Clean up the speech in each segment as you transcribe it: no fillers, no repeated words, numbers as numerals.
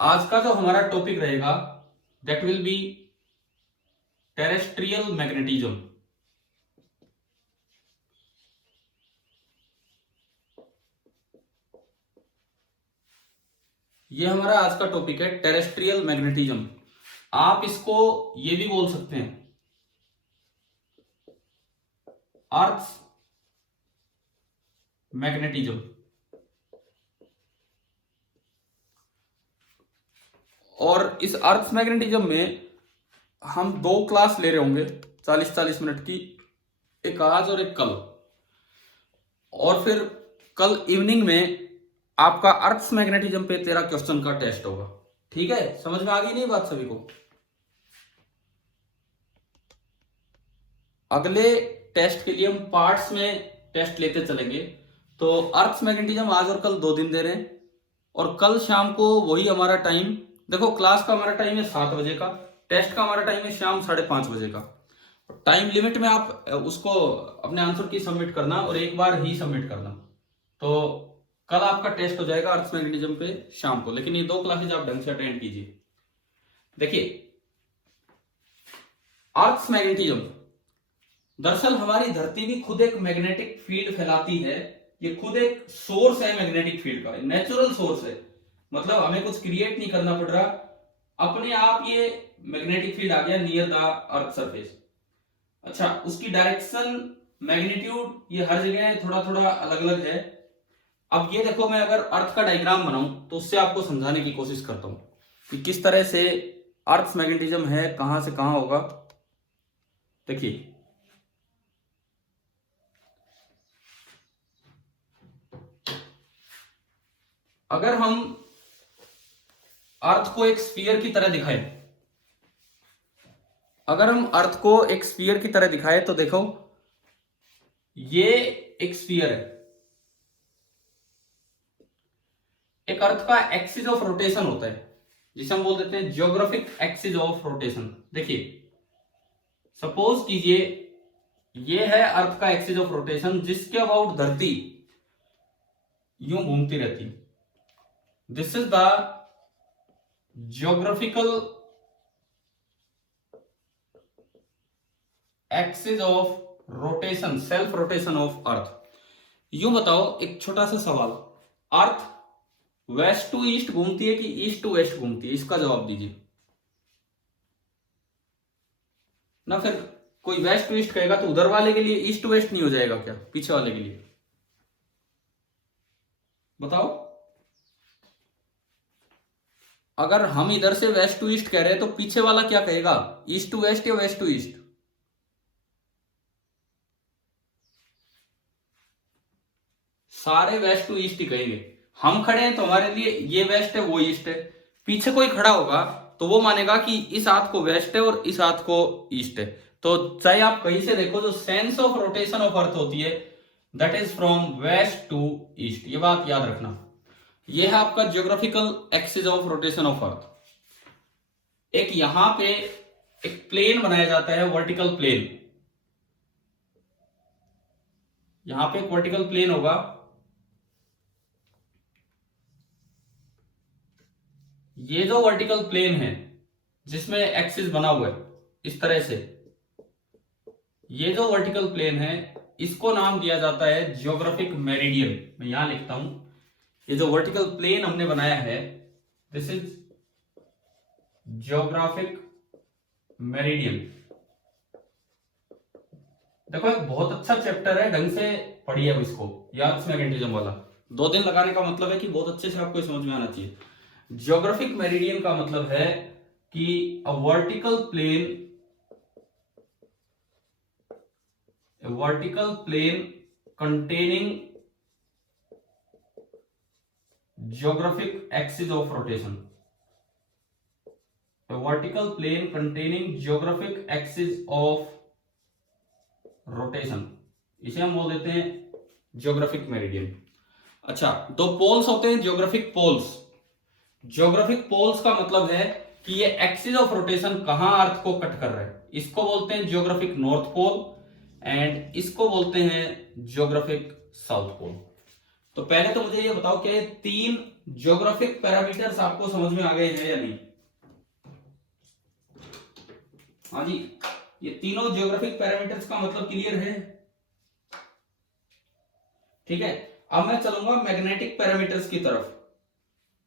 आज का जो हमारा टॉपिक रहेगा that will be terrestrial magnetism. ये हमारा आज का टॉपिक है टेरेस्ट्रियल मैग्नेटिज्म। आप इसको ये भी बोल सकते हैं अर्थ मैग्नेटिज्म। और इस अर्थ मैग्नेटिज्म में हम दो क्लास ले रहे होंगे 40-40 मिनट की, एक आज और एक कल। और फिर कल इवनिंग में आपका अर्थ मैग्नेटिज्म पे 13 क्वेश्चन का टेस्ट होगा। ठीक है, समझ में आ गई नहीं बात सभी को? अगले टेस्ट के लिए हम पार्ट्स में टेस्ट लेते चलेंगे। तो अर्थ मैग्नेटिज्म आज और कल 2 दिन दे रहे हैं, और कल शाम को वही हमारा टाइम देखो, क्लास का हमारा टाइम है 7 बजे का, टेस्ट का हमारा टाइम है शाम 5:30 बजे का। टाइम लिमिट में आप उसको अपने आंसर की सबमिट करना और एक बार ही सबमिट करना। तो कल आपका टेस्ट हो जाएगा अर्थ मैग्नेटिज्म पे शाम को, लेकिन ये 2 क्लासेज आप ढंग से अटेंड कीजिए। देखिए, अर्थ मैग्नेटिज्म, दरअसल हमारी धरती भी खुद एक मैग्नेटिक फील्ड फैलाती है। ये खुद एक सोर्स है मैग्नेटिक फील्ड का, नेचुरल सोर्स है। मतलब हमें कुछ क्रिएट नहीं करना पड़ रहा, अपने आप ये मैग्नेटिक फील्ड आ गया नियर द अर्थ सरफेस। अच्छा, उसकी डायरेक्शन, मैग्नीट्यूड ये हर जगह थोड़ा थोड़ा अलग अलग है। अब ये देखो, मैं अगर अर्थ का डायग्राम बनाऊं तो उससे आपको समझाने की कोशिश करता हूं कि किस तरह से अर्थ मैग्नेटिज्म है, कहां से कहां होगा। देखिए, अगर हम अर्थ को एक स्फीयर की तरह दिखाएं, अगर हम अर्थ को एक स्फीयर की तरह दिखाएं तो देखो, ये एक स्फीयर है। एक अर्थ का एक्सिस ऑफ रोटेशन होता है जिसे हम बोल देते हैं ज्योग्राफिक एक्सिस ऑफ रोटेशन। देखिए, सपोज कीजिए ये है अर्थ का एक्सिस ऑफ रोटेशन, जिसके अबाउट धरती यूं घूमती रहती है। This is the geographical axis of rotation, self rotation of अर्थ। यूं बताओ, एक छोटा सा सवाल, अर्थ वेस्ट टू ईस्ट घूमती है कि ईस्ट टू वेस्ट घूमती है? इसका जवाब दीजिए ना। फिर कोई वेस्ट टू ईस्ट कहेगा तो उधर वाले के लिए ईस्ट टू वेस्ट नहीं हो जाएगा क्या, पीछे वाले के लिए? बताओ। अगर हम इधर से वेस्ट टू ईस्ट कह रहे हैं तो पीछे वाला क्या कहेगा, ईस्ट टू वेस्ट या वेस्ट टू ईस्ट? सारे वेस्ट टू ईस्ट ही कहेंगे। हम खड़े हैं तो हमारे लिए ये वेस्ट है, वो ईस्ट है। पीछे कोई खड़ा होगा तो वो मानेगा कि इस हाथ को वेस्ट है और इस हाथ को ईस्ट है। तो चाहे आप कहीं से देखो, जो sense of rotation of earth होती है that is from west to east. ये बात याद रखना। ये है आपका geographical axis of rotation of earth. एक यहां पे एक प्लेन बनाया जाता है, वर्टिकल प्लेन। यहां पे एक वर्टिकल प्लेन होगा, ये जो वर्टिकल प्लेन है जिसमें एक्सिस बना हुआ है इस तरह से, ये जो वर्टिकल प्लेन है इसको नाम दिया जाता है ज्योग्राफिक मेरिडियन। मैं यहां लिखता हूं, ये जो वर्टिकल प्लेन हमने बनाया है दिस इज ज्योग्राफिक मेरिडियन। देखो, एक बहुत अच्छा चैप्टर है, ढंग से पढ़िए इसको, अर्थ मैग्नेटिज्म वाला। 2 दिन लगाने का मतलब है कि बहुत अच्छे से आपको समझ में आना चाहिए। ज्योग्राफिक मेरिडियन का मतलब है कि a vertical plane containing geographic axis of rotation. A vertical plane containing geographic axis of rotation, इसे हम बोल देते हैं ज्योग्राफिक मेरिडियन। अच्छा, 2 पोल्स होते हैं ज्योग्राफिक पोल्स। ज्योग्राफिक पोल्स का मतलब है कि ये एक्सिस ऑफ रोटेशन कहां अर्थ को कट कर रहा है। इसको बोलते हैं ज्योग्राफिक नॉर्थ पोल एंड इसको बोलते हैं ज्योग्राफिक साउथ पोल। तो पहले तो मुझे ये बताओ कि ये 3 ज्योग्राफिक पैरामीटर्स आपको समझ में आ गए हैं या नहीं? हाँ जी, ये तीनों ज्योग्राफिक पैरामीटर्स का मतलब क्लियर है? ठीक है, अब मैं चलूंगा मैग्नेटिक पैरामीटर्स की तरफ।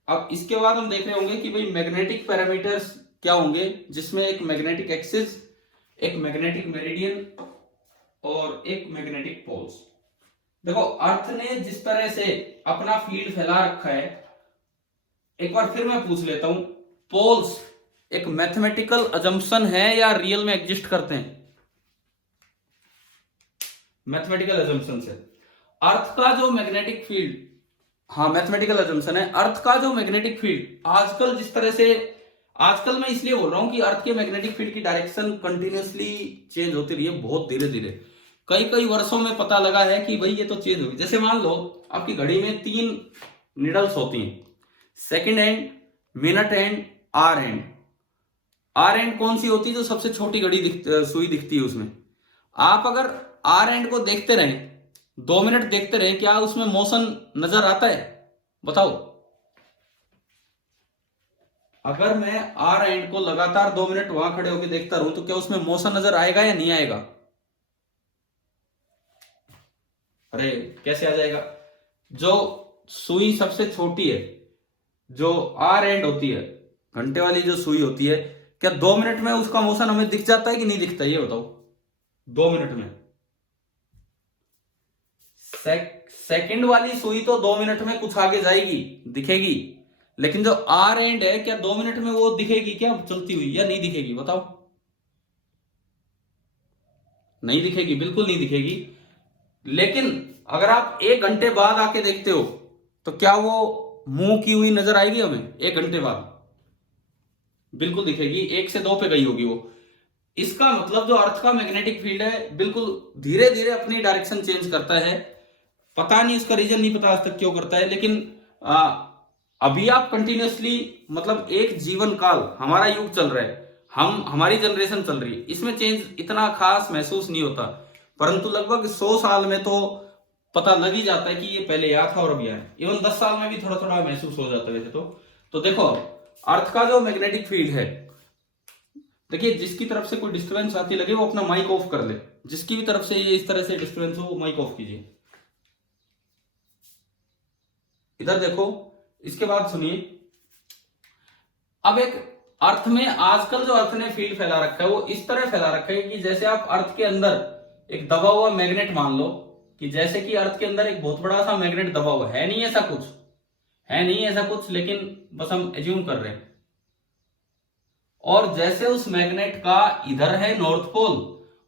अब इसके बाद हम देख रहे होंगे कि भाई मैग्नेटिक पैरामीटर्स क्या होंगे, जिसमें एक मैग्नेटिक एक्सिस, एक मैग्नेटिक मेरिडियन और एक मैग्नेटिक पोल्स। देखो, अर्थ ने जिस तरह से अपना फील्ड फैला रखा है, एक बार फिर मैं पूछ लेता हूं, पोल्स एक मैथमेटिकल अजम्पशन है या रियल में एग्जिस्ट करते हैं? मैथमेटिकल अजम्पशन से अर्थ का जो मैग्नेटिक फील्ड, हाँ मैथमेटिकल अजम्पशन है, अर्थ का जो मैग्नेटिक फील्ड आजकल जिस तरह से, आजकल मैं इसलिए बोल रहा हूं कि अर्थ के मैग्नेटिक फील्ड की डायरेक्शन कंटिन्यूअसली चेंज होती रही है, बहुत धीरे धीरे, कई वर्षों में पता लगा है कि भाई ये तो चेंज होगी। जैसे मान लो आपकी घड़ी में 3 निडल्स होती हैं, second hand, minute hand, hour hand. Hour hand कौन सी होती है? जो सबसे छोटी घड़ी सुई दिखती है उसमें। आप अगर आर हैंड को देखते रहें, 2 मिनट देखते रहें, क्या उसमें मोशन नजर आता है? बताओ। अगर मैं आर हैंड को लगातार 2 मिनट वहां खड़े होकर देखता रहूं तो क्या उसमें मोशन नजर आएगा या नहीं आएगा? अरे कैसे आ जाएगा? जो सुई सबसे छोटी है, जो आर एंड होती है, घंटे वाली जो सुई होती है, क्या 2 मिनट में उसका मोशन हमें दिख जाता है कि नहीं दिखता? ये बताओ। 2 मिनट में। सेकंड वाली सुई तो 2 मिनट में कुछ आगे जाएगी, दिखेगी, लेकिन जो आर एंड है, क्या 2 मिनट में वो दिखेगी क्या चलती हुई, या नहीं दिखेगी? बताओ। नहीं दिखेगी, बिल्कुल नहीं दिखेगी। लेकिन अगर आप 1 घंटे बाद आके देखते हो तो क्या वो मुंह की हुई नजर आएगी हमें? 1 घंटे बाद बिल्कुल दिखेगी, 1 से 2 पे गई होगी वो। इसका मतलब जो अर्थ का मैग्नेटिक फील्ड है, बिल्कुल धीरे धीरे अपनी डायरेक्शन चेंज करता है। पता नहीं, उसका रीजन नहीं पता आज तक क्यों करता है, लेकिन अभी आप कंटिन्यूअसली, मतलब एक जीवन काल, हमारा युग चल रहा है, हमारी जनरेशन चल रही है, इसमें चेंज इतना खास महसूस नहीं होता, परंतु लगभग 100 साल में तो पता लग ही जाता है कि ये पहले यहाँ था और अभी यहाँ। इवन 10 साल में भी थोड़ा थोड़ा महसूस हो जाता है वैसे तो देखो, अर्थ का जो मैग्नेटिक फील्ड है, देखिए जिसकी तरफ से कोई डिस्टर्बेंस आती लगे वो अपना माइक ऑफ कर ले। जिसकी भी तरफ से ये इस तरह से डिस्टर्बेंस हो, वो माइक ऑफ कीजिए। इधर देखो, इसके बाद सुनिए। अब एक अर्थ में आजकल जो अर्थ ने फील्ड फैला रखा है, वो इस तरह फैला रखा है कि जैसे आप अर्थ के अंदर एक दबा हुआ मैग्नेट मान लो, कि जैसे कि अर्थ के अंदर एक बहुत बड़ा सा मैग्नेट दबा हुआ है, नहीं ऐसा कुछ है, नहीं ऐसा कुछ, लेकिन बस हम एज्यूम कर रहे हैं। और जैसे उस मैग्नेट का इधर है नॉर्थ पोल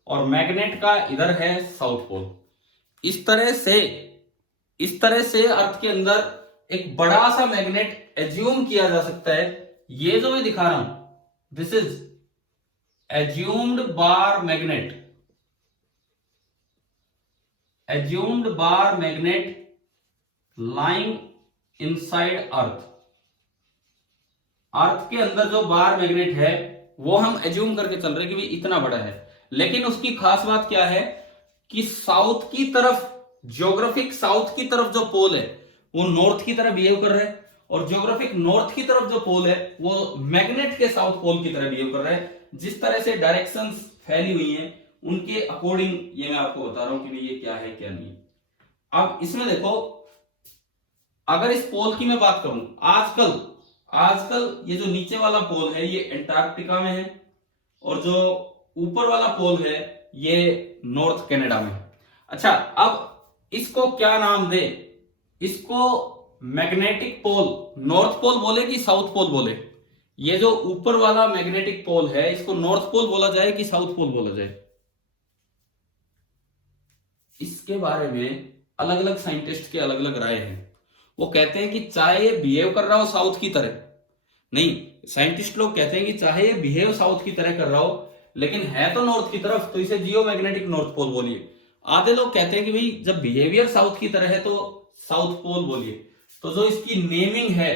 और मैग्नेट का इधर है साउथ पोल, इस तरह से अर्थ के अंदर एक बड़ा सा मैग्नेट एज्यूम किया जा सकता है। ये जो मैं दिखा रहा हूं, this is assumed bar magnet, assumed bar magnet lying inside earth. Earth के अंदर जो बार मैग्नेट है वो हम एज्यूम करके चल रहे कि भाई इतना बड़ा है, लेकिन उसकी खास बात क्या है कि साउथ की तरफ, ज्योग्राफिक साउथ की तरफ जो पोल है वो नॉर्थ की तरह बिहेव कर रहा है, और ज्योग्राफिक नॉर्थ की तरफ जो पोल है वो मैग्नेट के साउथ पोल की तरह बिहेव कर रहा है। जिस तरह से डायरेक्शंस फैली हुई हैं उनके अकॉर्डिंग ये मैं आपको बता रहा हूं कि ये क्या है क्या नहीं। अब इसमें देखो, अगर इस पोल की मैं बात करूं, आजकल ये जो नीचे वाला पोल है ये एंटार्क्टिका में है, और जो ऊपर वाला पोल है ये नॉर्थ कनाडा में है। अच्छा, अब इसको क्या नाम दे? इसको मैग्नेटिक पोल, नॉर्थ पोल बोले कि साउथ पोल बोले? ये जो ऊपर वाला मैग्नेटिक पोल है, इसको नॉर्थ पोल बोला जाए कि साउथ पोल बोला जाए? इसके बारे में अलग अलग साइंटिस्ट के अलग अलग राय हैं। वो कहते हैं कि चाहे ये बिहेव कर रहा हो साउथ की तरह, नहीं, साइंटिस्ट लोग कहते हैं कि चाहे ये बिहेव साउथ की तरह कर रहा हो, लेकिन है तो नॉर्थ की तरफ, तो इसे जियो मैग्नेटिक नॉर्थ पोल बोलिए। आधे लोग कहते हैं कि भाई जब बिहेवियर साउथ की तरह है तो साउथ पोल बोलिए। तो जो इसकी नेमिंग है,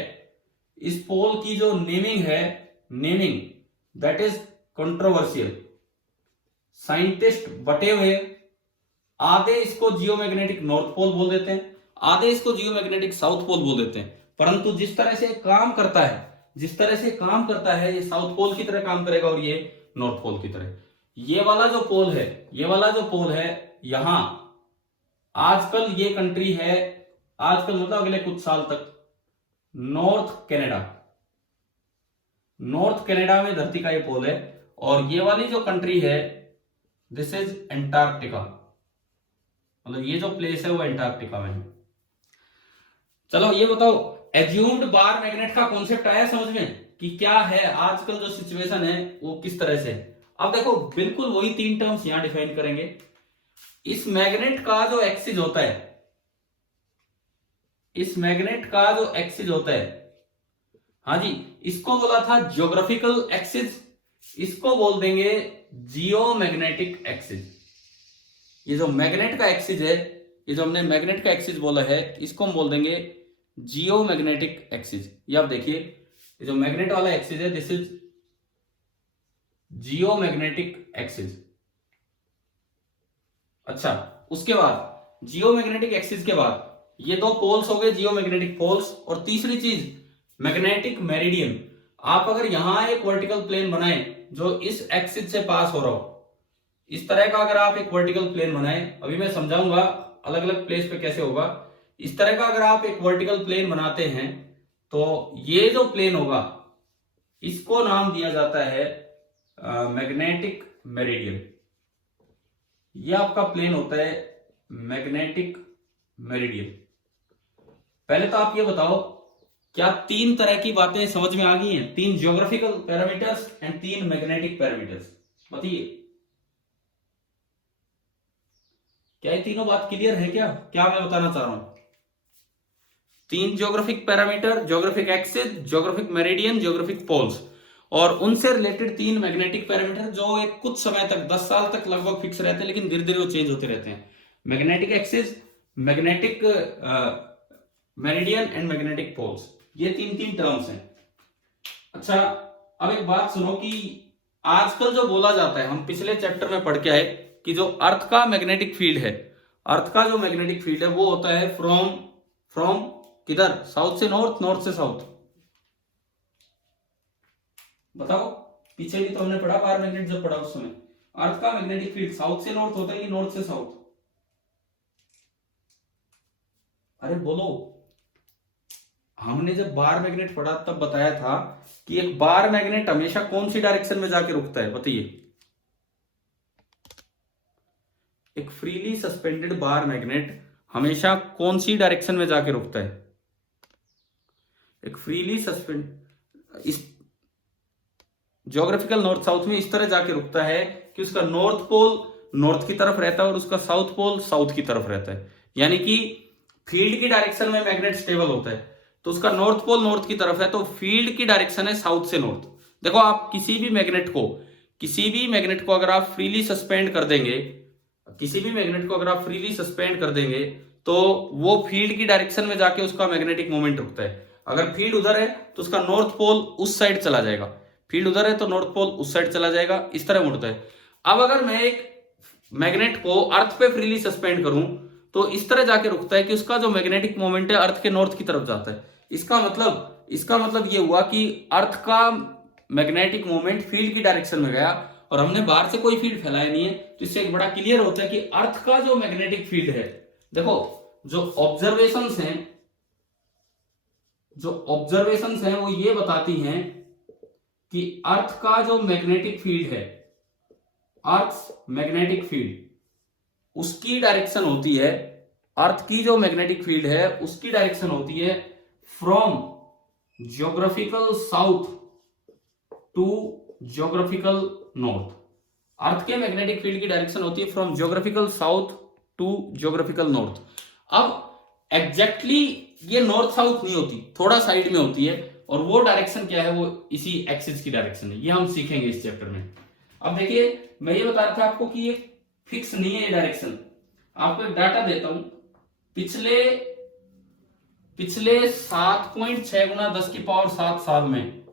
इस पोल की जो नेमिंग है, naming that is controversial. Scientist बटे हुए, आधे इसको जियो मैग्नेटिक नॉर्थ पोल बोल देते हैं आधे इसको जियोमैग्नेटिक साउथ पोल बोल देते हैं। परंतु जिस तरह से काम करता है, जिस तरह से काम करता है, ये साउथ पोल की तरह काम करेगा और ये नॉर्थ पोल की तरह। ये वाला जो पोल है, ये वाला जो पोल है, यहां आजकल ये कंट्री है, आजकल मतलब अगले कुछ साल तक, नॉर्थ कनाडा, नॉर्थ कनाडा में धरती का ये पोल है। और ये वाली जो कंट्री है, दिस इज एंटार्क्टिका, मतलब ये जो प्लेस है वो एंटार्क्टिका में है। चलो ये बताओ, एज्यूम्ड बार मैग्नेट का कॉन्सेप्ट आया समझ में कि क्या है, आजकल जो सिचुएशन है वो किस तरह से। अब देखो बिल्कुल वही तीन टर्म्स यहां डिफाइन करेंगे। इस मैग्नेट का जो एक्सिस होता है, इस मैग्नेट का जो एक्सिस होता है, हाँ जी, इसको बोला था ज्योग्राफिकल एक्सिस, इसको बोल देंगे जियोमैग्नेटिक एक्सिस। ये जो मैग्नेट का एक्सिस है, ये जो हमने मैग्नेट का एक्सिस बोला है, इसको हम बोल देंगे जियोमैग्नेटिक एक्सिस। ये आप देखिए, ये जो मैग्नेट वाला एक्सिस है, दिस इज जियोमैग्नेटिक एक्सिस। अच्छा, उसके बाद जियोमैग्नेटिक एक्सिस के बाद ये दो पोल्स हो गए जियोमैग्नेटिक पोल्स, और तीसरी चीज मैग्नेटिक मेरिडियन। आप अगर यहां एक वर्टिकल प्लेन बनाए जो इस एक्सिस से पास हो रहा हो, इस तरह का अगर आप एक वर्टिकल प्लेन बनाए, अभी मैं समझाऊंगा अलग अलग प्लेस पे कैसे होगा। इस तरह का अगर आप एक वर्टिकल प्लेन बनाते हैं तो ये जो प्लेन होगा इसको नाम दिया जाता है मैग्नेटिक मेरिडियन। ये आपका प्लेन होता है मैग्नेटिक मेरिडियन। पहले तो आप ये बताओ, क्या तीन तरह की बातें समझ में आ गई हैं? तीन ज्योग्राफिकल पैरामीटर्स एंड तीन मैग्नेटिक पैरामीटर्स, बताइए क्या ये तीनों बात क्लियर है? क्या मैं बताना चाह रहा हूं? तीन geographic parameter, geographic axis, geographic meridian, geographic poles, और उनसे रिलेटेड तीन मैग्नेटिक पैरामीटर जो एक कुछ समय तक, 10 साल तक लगभग फिक्स रहते हैं, लेकिन धीरे धीरे वो चेंज होते रहते हैं। Magnetic axis, magnetic meridian and magnetic poles, ये तीन तीन टर्म्स हैं। अच्छा, अब एक बात सुनो कि आजकल जो बोला जाता है, हम पिछले चैप्टर में पढ़ के आए कि जो अर्थ का मैग्नेटिक फील्ड है, अर्थ का जो मैग्नेटिक फील्ड है वो होता है फ्रॉम किधर? साउथ से नॉर्थ, नॉर्थ से साउथ। बताओ, पीछे भी तो हमने पढ़ा बार मैग्नेट जब पढ़ा उस समय, अर्थ का मैग्नेटिक फील्ड साउथ से नॉर्थ होता है कि नॉर्थ से साउथ? अरे बोलो। हमने जब बार मैग्नेट पढ़ा तब बताया था कि एक बार मैग्नेट हमेशा कौन सी डायरेक्शन में जाके रुकता है, बताइए। एक फ्रीली सस्पेंडेड बार मैग्नेट हमेशा कौन सी डायरेक्शन में जाके रुकता है? एक फ्रीली सस्पेंड, इस ज्योग्राफिकल नॉर्थ साउथ में इस तरह जाके रुकता है कि उसका नॉर्थ पोल नॉर्थ की तरफ रहता है और उसका साउथ पोल साउथ की तरफ रहता है। यानी कि फील्ड की डायरेक्शन में मैग्नेट स्टेबल होता है, तो उसका नॉर्थ पोल नॉर्थ की तरफ है, तो फील्ड की डायरेक्शन है साउथ से नॉर्थ। देखो, आप किसी भी मैग्नेट को अगर आप फ्रीली सस्पेंड कर देंगे, किसी भी मैग्नेट को अगर आप फ्रीली सस्पेंड कर देंगे तो वो फील्ड की डायरेक्शन में जाके उसका मैग्नेटिक मोमेंट रुकता है। अगर फील्ड उधर है तो उसका नॉर्थ पोल उस साइड चला जाएगा, फील्ड उधर है तो नॉर्थ पोल उस साइड चला जाएगा, इस तरह मुड़ता है। अब अगर मैं एक मैग्नेट को अर्थ पे फ्रीली सस्पेंड करूं तो इस तरह जाके रुकता है कि उसका जो मैग्नेटिक मोमेंट है अर्थ के नॉर्थ की तरफ जाता है। इसका मतलब ये हुआ कि अर्थ का मैग्नेटिक मोमेंट फील्ड की डायरेक्शन में गया, और हमने बाहर से कोई फील्ड फैलाया नहीं है, तो इससे एक बड़ा क्लियर होता है कि अर्थ का जो मैग्नेटिक फील्ड है, देखो जो ऑब्जर्वेशंस हैं वो ये बताती हैं कि अर्थ का जो मैग्नेटिक फील्ड है, अर्थ मैग्नेटिक फील्ड, उसकी डायरेक्शन होती है, अर्थ की जो मैग्नेटिक फील्ड है उसकी डायरेक्शन होती है from geographical south to geographical north. Earth के मैग्नेटिक फील्ड की डायरेक्शन होती है from geographical south to geographical north. अब एग्जैक्टली ये नॉर्थ साउथ नहीं होती, थोड़ा साइड में होती है, और वो डायरेक्शन क्या है? वो इसी एक्सिस की डायरेक्शन है। ये हम सीखेंगे इस चैप्टर में। अब देखिए, मैं ये बता रहा था आपको कि ये फिक्स नहीं है ये डायरेक्शन। आपको एक डाटा देता हूं, पिछले 7.6 गुना 10 की पावर 7 साल में,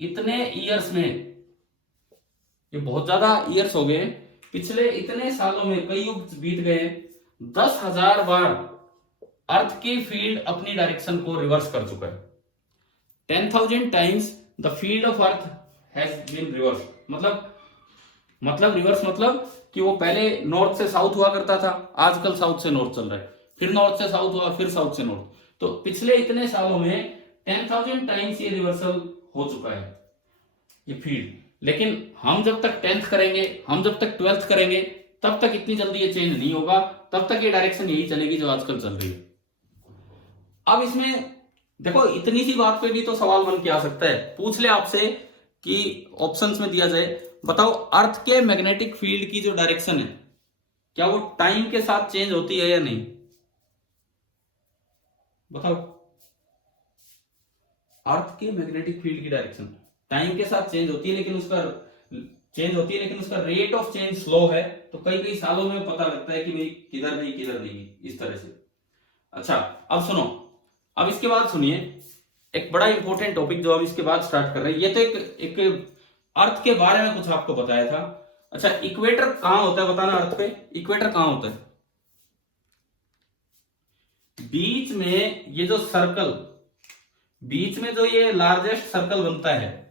इतने ईयर्स में, ये बहुत ज्यादा ईयर्स हो गए, पिछले इतने सालों में कई युग बीत गए, 10,000 बार अर्थ की फील्ड अपनी डायरेक्शन को रिवर्स कर चुका है। 10,000 times the field of earth has been reverse. मतलब रिवर्स मतलब कि वो पहले नॉर्थ से साउथ हुआ करता था, आजकल साउथ से नॉर्थ चल रहा है, फिर नॉर्थ से साउथ हुआ, फिर साउथ से नॉर्थ। तो पिछले इतने सालों में 10,000 टाइम्स ये रिवर्सल हो चुका है ये फील्ड। लेकिन हम जब तक 10th करेंगे, हम जब तक 12th करेंगे, तब तक इतनी जल्दी ये चेंज नहीं होगा, तब तक ये डायरेक्शन यही चलेगी जो आजकल चल रही है। अब इसमें देखो, इतनी सी बात पे भी तो सवाल बन के आ सकता है, पूछ ले आपसे कि ऑप्शंस में दिया जाए, बताओ अर्थ के मैग्नेटिक फील्ड की जो डायरेक्शन है, क्या वो टाइम के साथ चेंज होती है या नहीं? बताओ, अर्थ के मैग्नेटिक फील्ड की डायरेक्शन टाइम के साथ चेंज होती है, लेकिन उसका रेट ऑफ चेंज स्लो है। तो कई कई सालों में पता लगता है कि भाई किधर नहीं, इस तरह से। अच्छा, अब सुनो, अब इसके बाद सुनिए एक बड़ा इंपॉर्टेंट टॉपिक जो हम इसके बाद स्टार्ट कर रहे हैं। ये तो एक अर्थ के बारे में कुछ आपको बताया था। अच्छा, इक्वेटर कहां होता है बताना, अर्थ पे इक्वेटर कहां होता है? बीच में ये जो सर्कल, बीच में जो ये लार्जेस्ट सर्कल बनता है,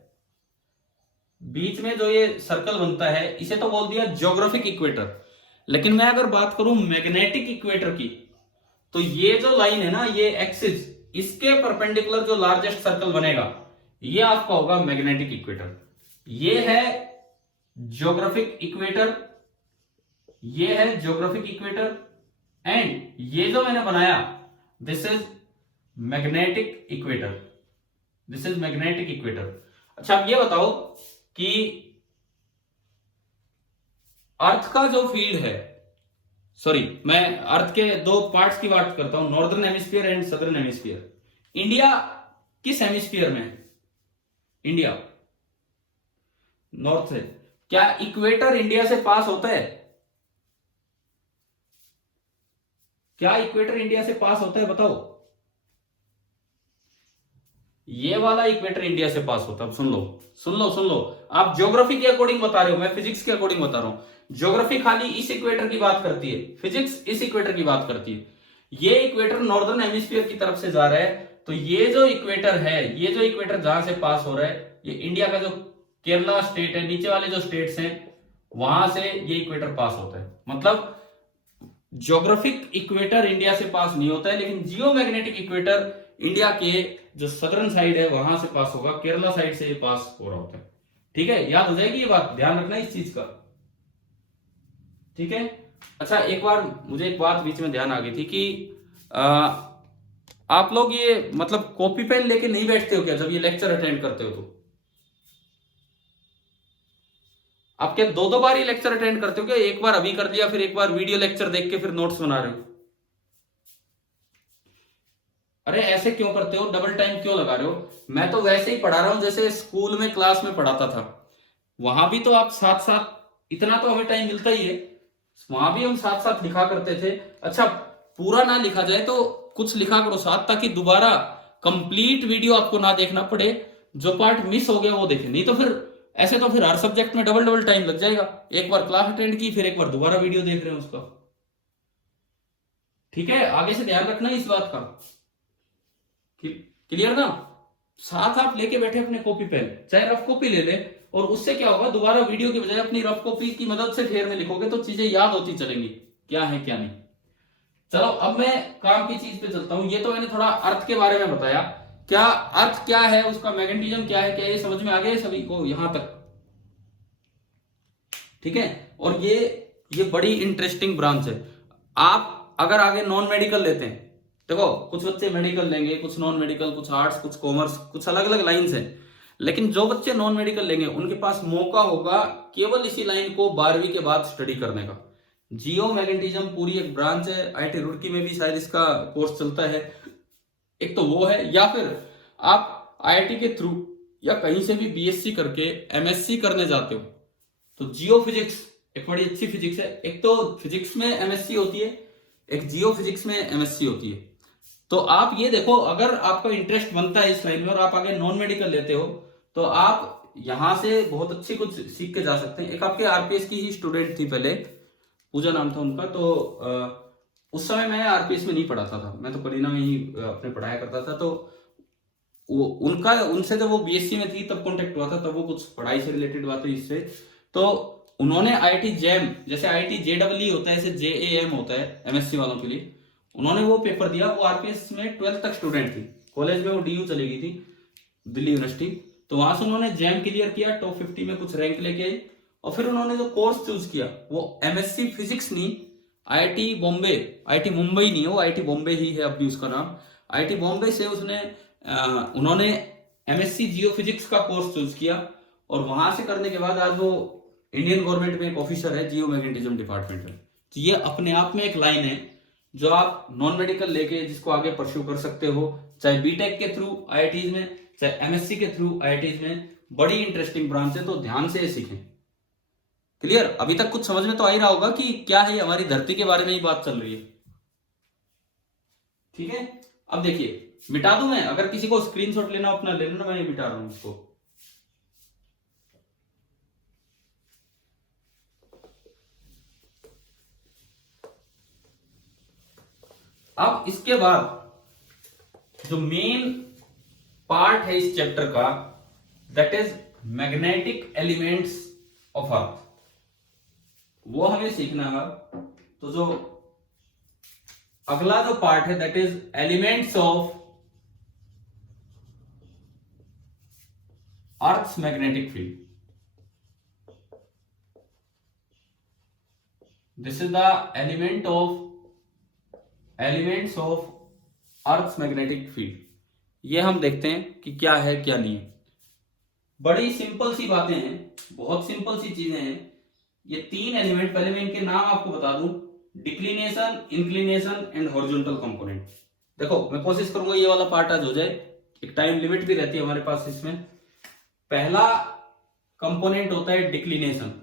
बीच में जो ये सर्कल बनता है, इसे तो बोल दिया ज्योग्राफिक इक्वेटर। लेकिन मैं अगर बात करूं मैग्नेटिक इक्वेटर की, तो ये जो लाइन है ना, ये एक्सिस, इसके परपेंडिकुलर जो लार्जेस्ट सर्कल बनेगा, ये आपका होगा मैग्नेटिक इक्वेटर। ये है ज्योग्राफिक इक्वेटर, ये है ज्योग्राफिक इक्वेटर, एंड ये जो मैंने बनाया, this is magnetic equator, this is magnetic equator. अच्छा, अब ये बताओ कि अर्थ का जो फील्ड है, सॉरी मैं अर्थ के दो पार्ट्स की बात करता हूं, northern hemisphere and southern hemisphere. India किस हेमिस्फीयर में है? इंडिया नॉर्थ से। क्या इक्वेटर इंडिया से पास होता है? क्या इक्वेटर इंडिया से पास होता है बताओ? ये वाला इक्वेटर इंडिया से पास होता है। अब सुन लो, आप ज्योग्राफी के अकॉर्डिंग बता रहे हो, मैं फिजिक्स के अकॉर्डिंग बता रहा हूं। ज्योग्राफी खाली इस इक्वेटर की बात करती है, फिजिक्स इस इक्वेटर की बात करती है। ये इक्वेटर नॉर्दर्न हेमिस्फीयर की तरफ से जा रहा है, तो ये जो इक्वेटर है, ये जो इक्वेटर जहां से पास हो रहा है, ये इंडिया का जो केरला स्टेट है, नीचे वाले जो स्टेट्स हैं, वहां से ये इक्वेटर पास होता है। मतलब ज्योग्राफिक इक्वेटर इंडिया से पास नहीं होता है, लेकिन जियोमैग्नेटिक इक्वेटर इंडिया के जो सदर्न साइड है वहां से पास होगा, केरला साइड से ये पास हो रहा होता है। ठीक है, याद हो जाएगी ये बात, ध्यान रखना इस चीज का। ठीक है। अच्छा, एक बार मुझे एक बात बीच में ध्यान आ गई थी कि आप लोग ये मतलब कॉपी पेन लेके नहीं बैठते हो क्या जब ये लेक्चर अटेंड करते हो? तो आप क्या दो बार ये लेक्चर अटेंड करते हो क्या? एक बार अभी कर लिया, फिर एक बार वीडियो लेक्चर देख के फिर नोट्स बना रहे हो? अरे ऐसे क्यों करते हो, डबल टाइम क्यों लगा रहे हो? मैं तो वैसे ही पढ़ा रहा हूं जैसे स्कूल में क्लास में पढ़ाता था। वहां भी तो आप साथ साथ, इतना तो हमें टाइम मिलता ही है, वहां भी हम साथ साथ लिखा करते थे। अच्छा, पूरा ना लिखा जाए तो कुछ लिखा करो साथ, ताकि दोबारा कंप्लीट वीडियो आपको ना देखना पड़े, जो पार्ट मिस हो गया वो देखे। नहीं तो फिर ऐसे तो फिर हर सब्जेक्ट में डबल टाइम लग जाएगा। एक बार क्लास अटेंड की, फिर एक बार दोबारा वीडियो देख रहे हैं उसका। ठीक है, आगे से ध्यान रखना इस बात का। क्लियर ना? साथ आप लेके बैठे अपने कॉपी पेन, चाहे रफ कॉपी ले ले, और उससे क्या होगा, दोबारा वीडियो के बजाय अपनी रफ कॉपी की मदद से फेर में लिखोगे तो चीजें याद होती चलेंगी, क्या है क्या नहीं। चलो, अब मैं काम की चीज पे चलता हूं। ये तो मैंने थोड़ा अर्थ के बारे में बताया, क्या अर्थ क्या है, उसका मैग्नेटिज्म क्या है, क्या ये समझ में आ गया सभी को यहां तक? ठीक है। और ये बड़ी इंटरेस्टिंग ब्रांच है। आप अगर आगे नॉन मेडिकल लेते हैं, देखो कुछ बच्चे मेडिकल लेंगे, कुछ नॉन मेडिकल, कुछ आर्ट्स, कुछ कॉमर्स, कुछ अलग अलग लाइन्स हैं। लेकिन जो बच्चे नॉन मेडिकल लेंगे उनके पास मौका होगा केवल इसी लाइन को 12वीं के बाद स्टडी करने का। जियो मैग्नेटिज्म पूरी एक ब्रांच है, आईआईटी रुड़की में भी शायद इसका कोर्स चलता है। एक तो वो है, या फिर आप आईआईटी के थ्रू या कहीं से भी बीएससी करके एमएससी करने जाते हो, तो जियो फिजिक्स एक बड़ी अच्छी फिजिक्स है। एक तो फिजिक्स में एमएससी होती है, एक जियो फिजिक्स में एमएससी होती है। तो आप ये देखो, अगर आपका इंटरेस्ट बनता है इस लाइन में और आप आगे नॉन मेडिकल लेते हो, तो आप यहां से बहुत अच्छी कुछ सीख के जा सकते हैं। एक आपके आरपीएस की ही स्टूडेंट थी पहले, पूजा नाम था उनका, तो उस समय मैं आरपीएस में नहीं पढ़ाता था, मैं तो करीना में ही अपने पढ़ाया करता था। तो वो उनका उनसे जब वो बीएससी में थी तब कांटेक्ट हुआ था, तब वो कुछ पढ़ाई से रिलेटेड बात हुई इससे। तो उन्होंने आईआईटी जैम, जैसे आईआईटी जेडब्ल्यू होता है ऐसे जेएएम होता है एमएससी वालों के लिए, उन्होंने वो पेपर दिया। वो आरपीएस में 12th तक स्टूडेंट थी, कॉलेज में वो डीयू चली गई थी दिल्ली यूनिवर्सिटी। तो वहां से उन्होंने जैम क्लियर किया, टॉप 50 में कुछ रैंक लेके आई, और फिर उन्होंने जो कोर्स चूज किया वो एमएससी फिजिक्स नहीं, आईआईटी बॉम्बे, आईआईटी मुंबई नहीं हो, आईआईटी बॉम्बे ही है अब भी उसका नाम। आईआईटी बॉम्बे से उसने उन्होंने एमएससी जियो फिजिक्स का कोर्स चूज किया, और वहां से करने के बाद आज वो इंडियन गवर्नमेंट में एक ऑफिसर है जियो मैग्नेटिज्म डिपार्टमेंट में। तो ये अपने आप में एक लाइन है जो आप नॉन मेडिकल लेके जिसको आगे परस्यू कर सकते हो, चाहे बीटेक के थ्रू आईआईटीज में, चाहे एमएससी के थ्रू आईआईटीज में। बड़ी इंटरेस्टिंग ब्रांच है, तो ध्यान से सीखें। क्लियर? अभी तक कुछ समझ में तो आ ही रहा होगा कि क्या है, हमारी धरती के बारे में ही बात चल रही है। ठीक है, अब देखिए मिटा दूं मैं, अगर किसी को स्क्रीनशॉट लेना अपना ले लेना, मैं मिटा रहा हूं उसको। अब इसके बाद जो मेन पार्ट है इस चैप्टर का, that is magnetic elements of earth, वो हमें सीखना है। तो जो अगला जो पार्ट है that is elements of earth's magnetic field. This is the elements of earth's magnetic field. ये हम देखते हैं कि क्या है क्या नहीं है। बड़ी सिंपल सी बातें हैं, बहुत सिंपल सी चीजें हैं। ये तीन एलिमेंट, पहले मैं इनके नाम आपको बता दूं, declination, inclination and horizontal component. देखो मैं कोशिश करूंगा ये वाला पार्ट आज हो जाए, एक टाइम लिमिट भी रहती है हमारे पास इसमें। पहला कंपोनेंट होता है डिक्लिनेशन,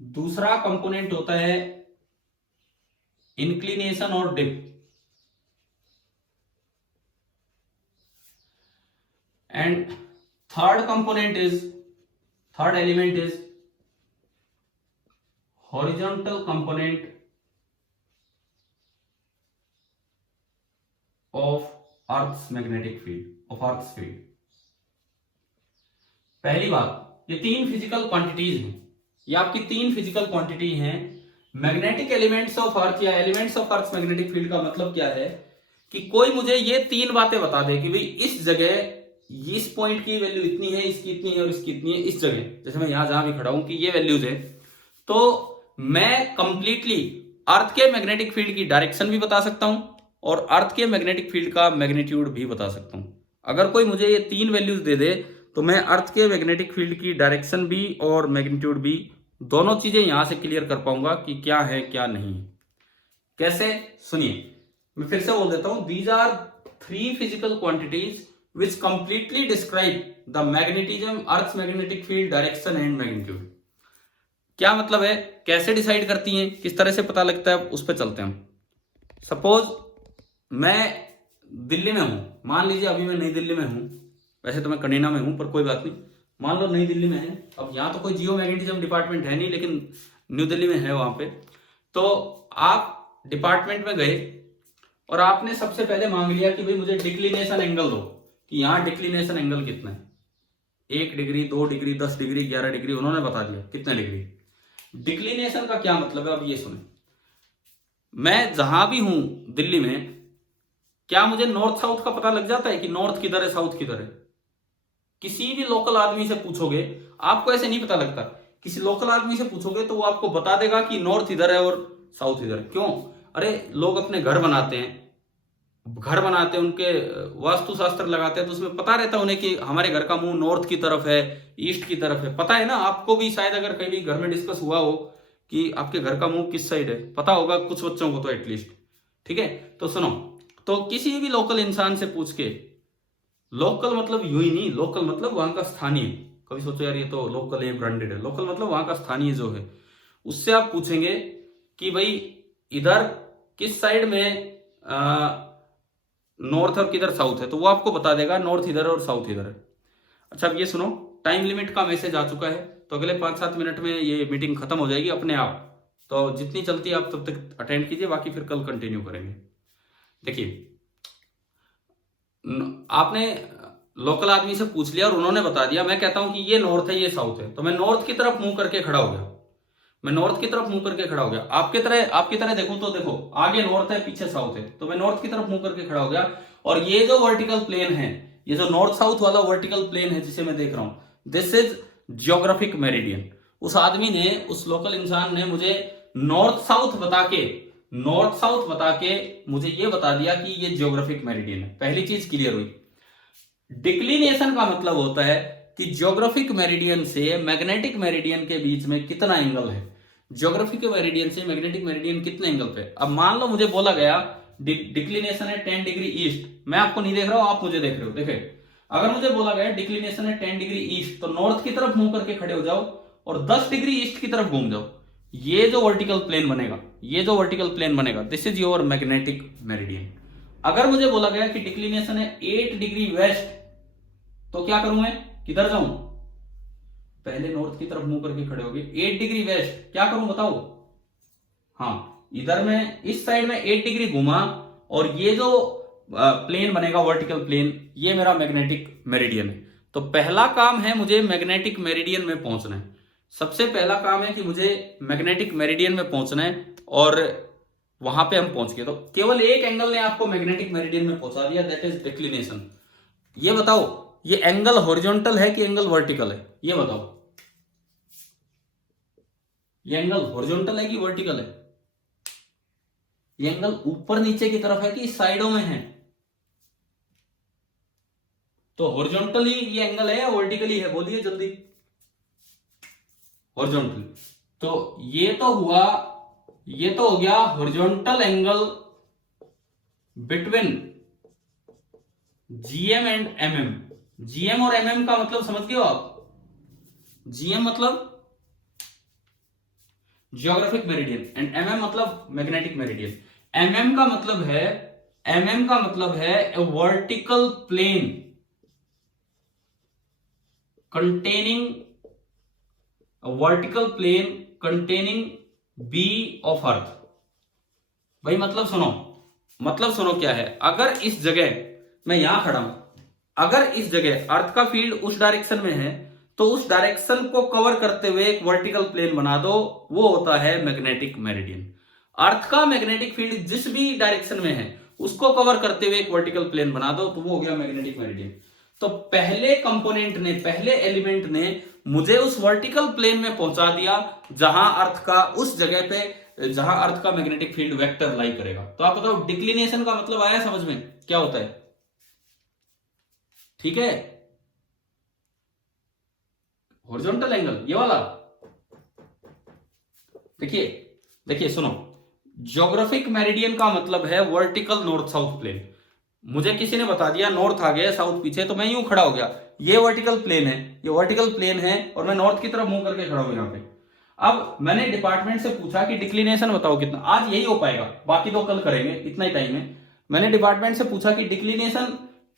दूसरा कंपोनेंट होता है इंक्लिनेशन और dip, and third element is horizontal component of earth's magnetic field, of earth's field. पहली बात, ये तीन फिजिकल क्वांटिटीज हैं, ये आपकी तीन फिजिकल क्वांटिटी हैं। मैग्नेटिक एलिमेंट्स ऑफ अर्थ या elements of earth magnetic field का मतलब क्या है कि कोई मुझे ये तीन बातें बता दे कि भाई इस जगह इस पॉइंट की वैल्यू इतनी है, इसकी इतनी है और इसकी इतनी है, इस जगह जैसे मैं यहां जहां भी खड़ा हूं कि ये वैल्यूज है, तो मैं कंप्लीटली अर्थ के मैग्नेटिक फील्ड की डायरेक्शन भी बता सकता हूं और अर्थ के मैग्नेटिक फील्ड का मैग्नीट्यूड भी बता सकता हूं। अगर कोई मुझे ये तीन वैल्यूज दे दे तो मैं अर्थ के मैग्नेटिक फील्ड की डायरेक्शन भी और मैग्नीट्यूड भी, दोनों चीजें यहां से क्लियर कर पाऊंगा कि क्या है क्या नहीं है। कैसे? सुनिए, मैं फिर से बोल देता हूं, these are three physical quantities which completely describe the magnetism, Earth's magnetic field, direction and magnitude। क्या मतलब है, कैसे डिसाइड करती हैं, किस तरह से पता लगता है, उस पर चलते हैं हम। सपोज मैं दिल्ली में हूं, मान लीजिए अभी मैं नई दिल्ली में हूं, वैसे तो मैं कनीना में हूं पर कोई बात नहीं, मान लो नई दिल्ली में है। अब यहां तो कोई जियो मैग्नेटिज्म डिपार्टमेंट है नहीं, लेकिन न्यू दिल्ली में है वहां पे। तो आप डिपार्टमेंट में गए और आपने सबसे पहले मांग लिया कि भाई मुझे डिक्लिनेशन एंगल दो, कि यहां डिक्लिनेशन एंगल कितना है, 1 डिग्री, 2 डिग्री, 10 डिग्री, 11 डिग्री, उन्होंने बता दिया कितने डिग्री। डिक्लिनेशन का क्या मतलब है, अब ये सुने। मैं जहां भी हूं दिल्ली में, क्या मुझे नॉर्थ साउथ का पता लग जाता है कि नॉर्थ किधर है, साउथ किधर है? किसी भी लोकल आदमी से पूछोगे, आपको ऐसे नहीं पता लगता। किसी लोकल आदमी से पूछोगे तो वो आपको बता देगा कि नॉर्थ इधर है और साउथ इधर है। क्यों? अरे लोग अपने घर बनाते हैं, उनके वास्तुशास्त्र लगाते हैं, तो उसमें पता रहता है उन्हें कि हमारे घर का मुंह नॉर्थ की तरफ है, ईस्ट की तरफ है। पता है ना आपको भी, शायद अगर कभी घर में डिस्कस हुआ हो कि आपके घर का मुंह किस साइड है, पता होगा कुछ बच्चों को तो एटलीस्ट। ठीक है, तो सुनो, तो किसी भी लोकल इंसान से पूछ के, लोकल मतलब यूं ही नहीं, लोकल मतलब वहां का स्थानीय। कभी सोचो यार ये तो लोकल है, ब्रांडेड है, लोकल मतलब वहां का स्थानीय जो है, उससे आप पूछेंगे कि भाई इधर किस साइड में नॉर्थ और किधर साउथ है, तो वो आपको बता देगा नॉर्थ इधर और साउथ इधर है। अच्छा अब ये सुनो, टाइम लिमिट का मैसेज आ चुका है, तो अगले 5-7 मिनट में ये मीटिंग खत्म हो जाएगी अपने आप। तो जितनी चलती है आप तब तक अटेंड कीजिए, बाकी फिर कल कंटिन्यू करेंगे। देखिए, आपने लोकल आदमी से पूछ लिया और उन्होंने बता दिया, मैं कहता हूं कि ये नॉर्थ है ये साउथ है, तो मैं नॉर्थ की तरफ मुंह करके खड़ा हो गया, मैं नॉर्थ की तरफ मुंह करके खड़ा हो गया। आपकी तरह देखूं तो देखो, आगे नॉर्थ है पीछे साउथ है, तो मैं नॉर्थ की तरफ मुंह करके खड़ा हो गया। और ये जो वर्टिकल प्लेन है, ये जो नॉर्थ साउथ वाला वर्टिकल प्लेन है जिसे मैं देख रहा हूं, दिस इज जियोग्राफिक मेरिडियन। उस आदमी ने, उस लोकल इंसान ने मुझे नॉर्थ साउथ बता के मुझे ये बता दिया कि ये जियोग्राफिक मेरिडियन है। पहली चीज क्लियर हुई। डिक्लिनेशन का मतलब होता है कि ज्योग्राफिक मेरिडियन से मैग्नेटिक मेरिडियन के बीच में कितना एंगल है, ज्योग्राफिक मेरिडियन से मैग्नेटिक मेरिडियन कितने एंगल पे। अब मान लो मुझे बोला गया डिक्लिनेशन है 10 डिग्री ईस्ट, मैं आपको नहीं देख रहा हूं, आप मुझे देख रहे हो। देखिए, अगर मुझे बोला गया डिक्लिनेशन है 10 डिग्री ईस्ट, तो नॉर्थ की तरफ मुंह करके खड़े हो जाओ और 10 डिग्री ईस्ट की तरफ घूम जाओ। ये जो वर्टिकल प्लेन बनेगा, this is your magnetic meridian. अगर मुझे बोला गया कि डिक्लिनेशन है 8 डिग्री वेस्ट, तो क्या करूं मैं, किधर जाऊं, पहले नॉर्थ की तरफ मुंह करके खड़े हो गए। 8 डिग्री वेस्ट क्या करूं बताओ, हाँ, इधर में इस साइड में 8 डिग्री घुमा और ये जो प्लेन बनेगा वर्टिकल प्लेन, ये मेरा मैग्नेटिक मेरिडियन है। तो पहला काम है मुझे मैग्नेटिक मेरिडियन में पहुंचना है। सबसे पहला काम है कि मुझे मैग्नेटिक मेरिडियन में पहुंचना है और वहां पे हम पहुंच गए। तो केवल एक एंगल ने आपको मैग्नेटिक मेरिडियन में पहुंचा दिया, दैट इज डिक्लिनेशन। ये बताओ, ये एंगल हॉरिजॉन्टल है कि एंगल वर्टिकल है, ये बताओ। ये एंगल हॉरिजॉन्टल है कि वर्टिकल है, ये एंगल ऊपर नीचे की तरफ है कि साइडों में है। तो हॉरिजॉन्टली ये एंगल है या वर्टिकली है, बोलिए जल्दी। हॉरिजॉन्टली। तो ये तो हो गया horizontal angle between GM and MM. GM और एमएम का मतलब समझ गए हो आप। जीएम मतलब जियोग्राफिक मेरिडियन एंड एमएम मतलब मैग्नेटिक मेरिडियन। एमएम का मतलब है a vertical plane containing B of earth. भाई मतलब सुनो क्या है। अगर इस जगह मैं यहां खड़ा हूं, अगर इस जगह अर्थ का फील्ड उस डायरेक्शन में है, तो उस डायरेक्शन को कवर करते हुए एक वर्टिकल प्लेन बना दो, वो होता है मैग्नेटिक मेरिडियन। अर्थ का मैग्नेटिक फील्ड जिस भी डायरेक्शन में है उसको कवर करते हुए एक वर्टिकल प्लेन बना दो, तो वो हो गया मैग्नेटिक मेरिडियन। तो पहले एलिमेंट ने मुझे उस वर्टिकल प्लेन में पहुंचा दिया जहां अर्थ का मैग्नेटिक फील्ड वेक्टर लाई करेगा। तो आप बताओ डिक्लिनेशन का मतलब आया समझ में, क्या होता है, ठीक है। हॉरिजॉन्टल एंगल ये वाला, देखिए सुनो, ज्योग्राफिक मेरिडियन का मतलब है वर्टिकल नॉर्थ साउथ प्लेन। मुझे किसी ने बता दिया नॉर्थ आगे साउथ पीछे, तो मैं यूं खड़ा हो गया, ये वर्टिकल प्लेन है और मैं नॉर्थ की तरफ मुंह करके खड़ा हूं यहां पे। अब मैंने डिपार्टमेंट से पूछा कि डिक्लिनेशन बताओ कितना, आज यही हो पाएगा, बाकी तो कल करेंगे, इतना ही टाइम है। मैंने डिपार्टमेंट से पूछा कि डिक्लिनेशन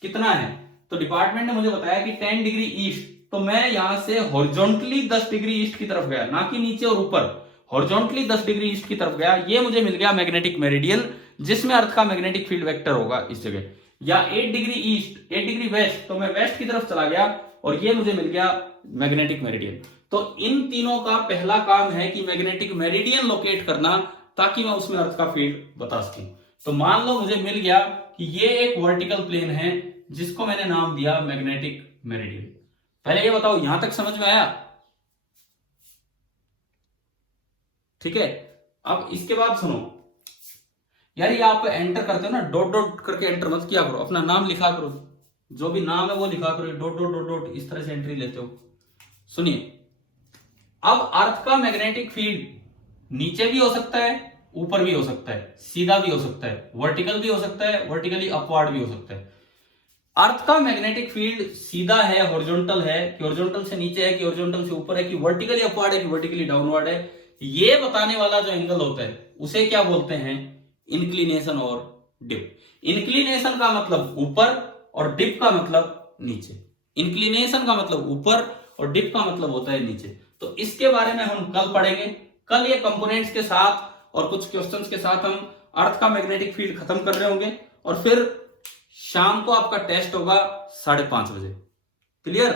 कितना है, तो डिपार्टमेंट ने मुझे बताया कि 10 डिग्री ईस्ट। तो मैं यहां से हॉरिजॉन्टली 10 डिग्री ईस्ट की तरफ गया, ना कि नीचे और ऊपर, हॉरिजॉन्टली 10 डिग्री ईस्ट की तरफ गया। ये मुझे मिल गया मैग्नेटिक मेरिडियन, जिसमें अर्थ का मैग्नेटिक फील्ड वेक्टर होगा इस जगह। या 8 डिग्री ईस्ट 8 डिग्री वेस्ट, तो मैं वेस्ट की तरफ चला गया और ये मुझे मिल गया मैग्नेटिक मेरिडियन। तो इन तीनों का पहला काम है कि मैग्नेटिक मेरिडियन लोकेट करना, ताकि मैं उसमें अर्थ का फील्ड बता सकूं। तो मान लो मुझे मिल गया कि ये एक वर्टिकल प्लेन है जिसको मैंने नाम दिया मैग्नेटिक मेरिडियन। पहले ये बताओ यहां तक समझ में आया, ठीक है। अब इसके बाद सुनो यार, ये आप एंटर करते हो ना, डॉट डॉट करके एंटर मत किया करो, अपना नाम लिखा करो, जो भी नाम है वो लिखा करो, डॉट डॉट डॉट डॉट इस तरह से एंट्री लेते हो। सुनिए, अब अर्थ का मैग्नेटिक फील्ड नीचे भी हो सकता है, ऊपर भी हो सकता है, सीधा भी हो सकता है, वर्टिकल भी हो सकता है, वर्टिकली अपवार्ड भी हो सकता है। अर्थ का मैग्नेटिक फील्ड सीधा है, हॉरिजॉन्टल है कि हॉरिजॉन्टल से नीचे है कि हॉरिजॉन्टल से ऊपर है, कि वर्टिकली अपवार्ड है कि वर्टिकली डाउनवर्ड है, ये बताने वाला जो एंगल होता है उसे क्या बोलते हैं, इंक्लिनेशन और डिप। इंक्लिनेशन का मतलब ऊपर और डिप का मतलब नीचे। इंक्लिनेशन का मतलब ऊपर और डिप का मतलब होता है नीचे। तो इसके बारे में हम कल पढ़ेंगे। कल ये कंपोनेंट्स के साथ और कुछ क्वेश्चंस के साथ हम अर्थ का मैग्नेटिक फील्ड खत्म कर रहे होंगे, और फिर शाम को आपका टेस्ट होगा 5:30 बजे। क्लियर?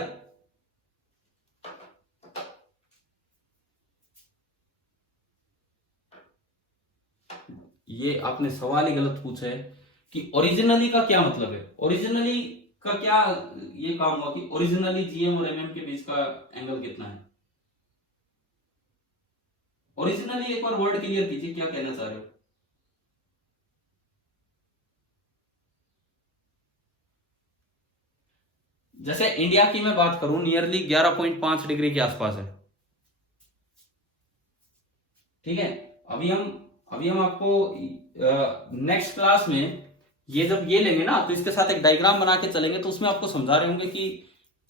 ये आपने सवाल ही गलत पूछा है कि ओरिजिनली का क्या मतलब है। ओरिजिनली का क्या ये काम हुआ कि ओरिजिनली जीएम और एमएम के बीच का एंगल कितना है। ओरिजिनली एक बार वर्ड क्लियर कीजिए, क्या कहना चाह रहे हो? जैसे इंडिया की मैं बात करूं, नियरली 11.5 डिग्री के आसपास है। ठीक है। अभी हम आपको नेक्स्ट क्लास में ये जब ये लेंगे ना, तो इसके साथ एक डायग्राम बना के चलेंगे, तो उसमें आपको समझा रहे होंगे कि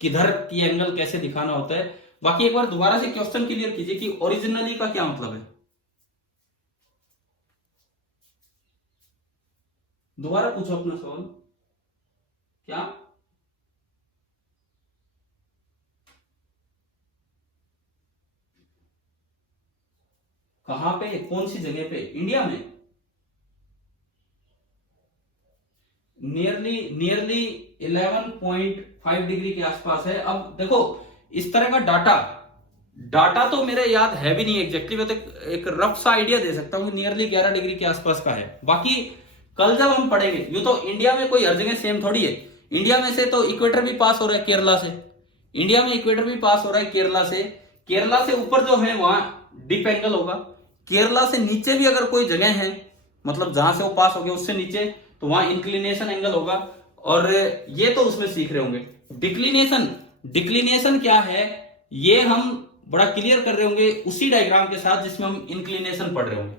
किधर की एंगल कैसे दिखाना होता है। बाकी एक बार दोबारा से क्वेश्चन क्लियर कीजिए कि ओरिजिनली का क्या मतलब है। दोबारा पूछो अपना सवाल। क्या? कहां पे, कौन सी जगह पे? इंडिया में नियरली 11.5 डिग्री के आसपास है। अब देखो, इस तरह का डाटा तो मेरे याद है भी नहीं एग्जैक्टली, मैं तो एक रफ सा आइडिया दे सकता हूँ कि नियरली 11 डिग्री के आसपास का है। बाकी कल जब हम पढ़ेंगे, यूं तो इंडिया में कोई हर जगह सेम थोड़ी है। इंडिया में से तो इक्वेटर भी पास हो रहा है केरला से। इंडिया में इक्वेटर भी पास हो रहा है केरला से। केरला से ऊपर जो है वहां डीप एंगल होगा। केरला से नीचे भी अगर कोई जगह है, मतलब जहां से वो पास हो गया उससे नीचे, तो वहां इंक्लिनेशन एंगल होगा। और ये तो उसमें सीख रहे होंगे। डिक्लिनेशन, डिक्लिनेशन क्या है ये हम बड़ा क्लियर कर रहे होंगे उसी डायग्राम के साथ जिसमें हम इंक्लिनेशन पढ़ रहे होंगे।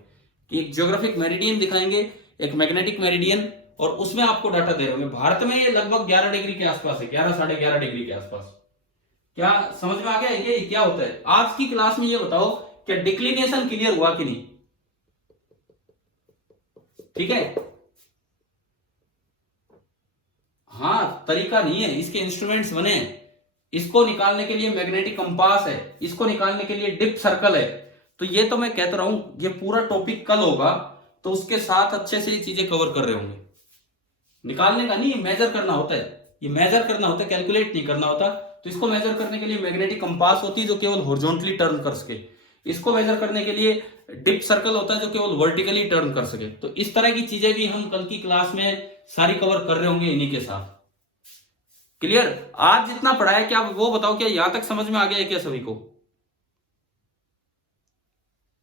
कि एक ज्योग्राफिक मेरिडियन दिखाएंगे, एक मैग्नेटिक मेरिडियन, और उसमें आपको डाटा दे रहे होंगे। भारत में ये लगभग 11 डिग्री के आसपास है, 11 साढ़े 11 डिग्री के आसपास। क्या समझ में आ गया ये क्या होता है? आज की क्लास में ये बताओ क्या डिक्लिनेशन क्लियर हुआ कि नहीं? ठीक है। हाँ, तरीका नहीं है, इसके इंस्ट्रूमेंट्स बने हैं। इसको निकालने के लिए मैग्नेटिक कंपास है, इसको निकालने के लिए डिप सर्कल है। तो ये तो मैं कहता रहा हूं, ये पूरा टॉपिक कल होगा, तो उसके साथ अच्छे से ये चीजें कवर कर रहे होंगे। निकालने का नहीं, मेजर करना होता है। ये मेजर करना होता है, कैलकुलेट नहीं करना होता। तो इसको मेजर करने के लिए मैग्नेटिक कंपास होती है जो केवल हॉरिजॉन्टली टर्न कर सके। इसको मेजर करने के लिए डिप सर्कल होता है जो केवल वर्टिकली टर्न कर सके। तो इस तरह की चीजें भी हम कल की क्लास में सारी कवर कर रहे होंगे इन्हीं के साथ। क्लियर? आज जितना पढ़ा है, क्या वो बताओ, क्या यहां तक समझ में आ गया है क्या सभी को?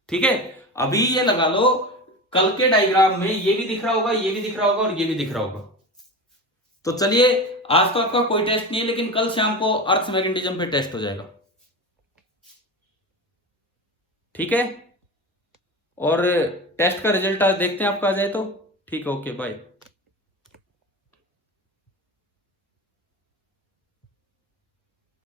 ठीक है। अभी ये लगा लो, कल के डायग्राम में ये भी दिख रहा होगा, ये भी दिख रहा होगा, और ये भी दिख रहा होगा। तो चलिए, आज तो आपका कोई टेस्ट नहीं है, लेकिन कल शाम को अर्थ मैग्नेटिज्म पे टेस्ट हो जाएगा। ठीक है। और टेस्ट का रिजल्ट आज देखते हैं आपका आ जाए तो। ठीक है, ओके, बाय।